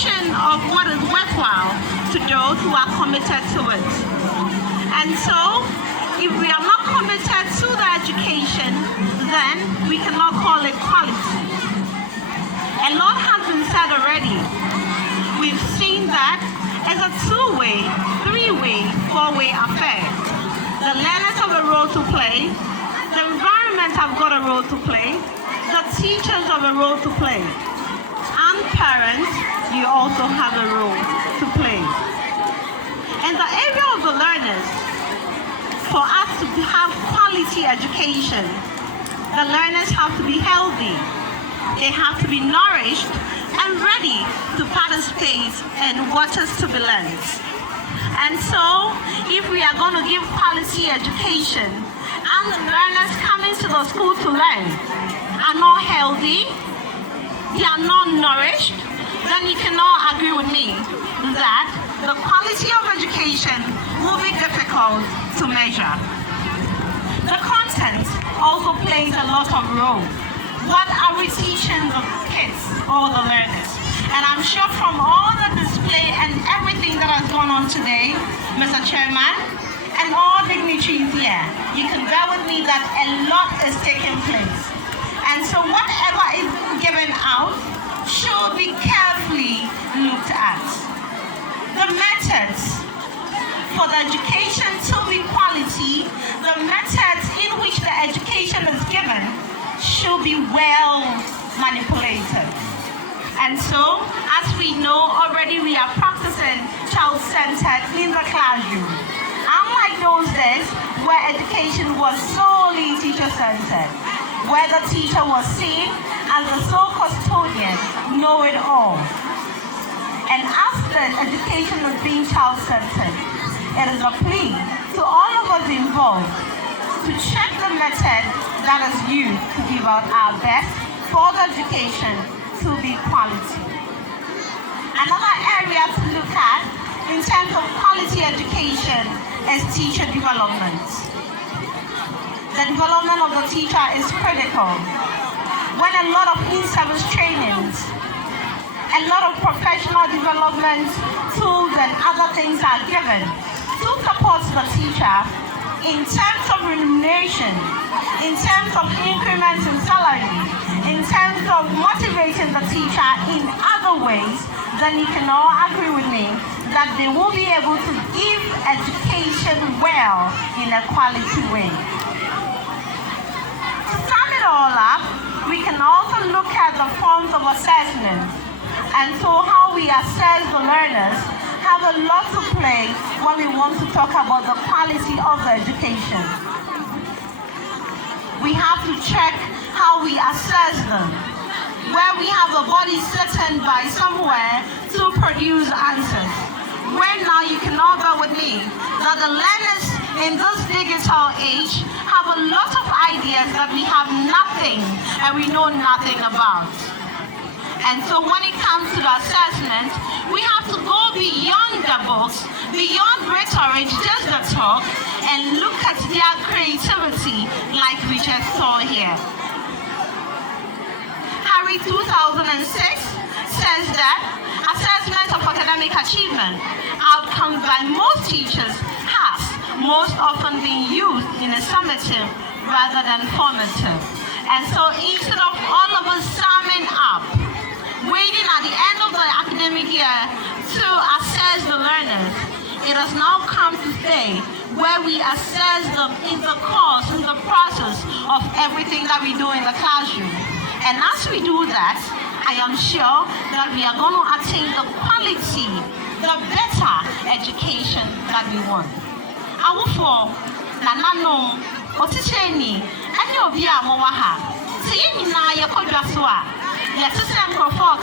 provision of what is worthwhile to those who are committed to it. And so, if we are not committed to the education, then we cannot call it quality. A lot has been said already. We've seen that it's a two-way, three-way, four-way affair. The learners have a role to play, the environment have got a role to play, the teachers have a role to play, and parents, you also have a role to play. In the area of the learners, for us to have quality education, the learners have to be healthy, they have to be nourished and ready to participate in what is to be learned. And so, if we are going to give quality education and the learners coming to the school to learn are not healthy, they are not nourished, then you cannot agree with me that the quality of education will be difficult to measure. The content also plays a lot of role. What are we teaching the kids or the learners? And I'm sure from all the display and everything that has gone on today, Mr. Chairman, and all dignitaries here, you can bear with me that a lot is taking place. And so whatever is given out should be carefully looked at. The methods for the education to be quality, the methods in which the education is given should be well manipulated. And so, as we know already, we are practicing child-centered in the classroom. Unlike those days where education was solely teacher-centered, where the teacher was seen as the sole custodian, know-it-all. And as the education is being child-centered, it is a plea to all of us involved to check the method that is used to give out our best for the education to be quality. Another area to look at in terms of quality education is teacher development. The development of the teacher is critical. When a lot of in-service trainings, a lot of professional development tools and other things are given to support the teacher in terms of remuneration, in terms of increments in salary, in terms of motivating the teacher in other ways, then you can all agree with me that they will be able to give education well in a quality way. To sum it all up, we can also look at the forms of assessment, and so how we assess the learners have a lot to play when we want to talk about the quality of the education. We have to check how we assess them, where we have a body sitting by somewhere to produce answers. Where now you can all go with me that the learners in this digital age have a lot of ideas that we have nothing and we know nothing about. And so when it comes to the assessment, we have to go beyond the books, beyond rhetoric, just the talk, and look at their creativity like we just saw here. Harry 2006 says that assessment of academic achievement outcomes by most teachers has most often been used in a summative rather than formative. And so instead of all of us summing up, waiting at the end of the academic year to assess the learners, it has now come to stay where we assess them in the course, in the process of everything that we do in the classroom. And as we do that, I am sure that we are going to attain the quality, the better education that we want. Awufo, nanano, oticheni, any of you are mowaha. Say ni na yakodwa so a, yetese nkrofo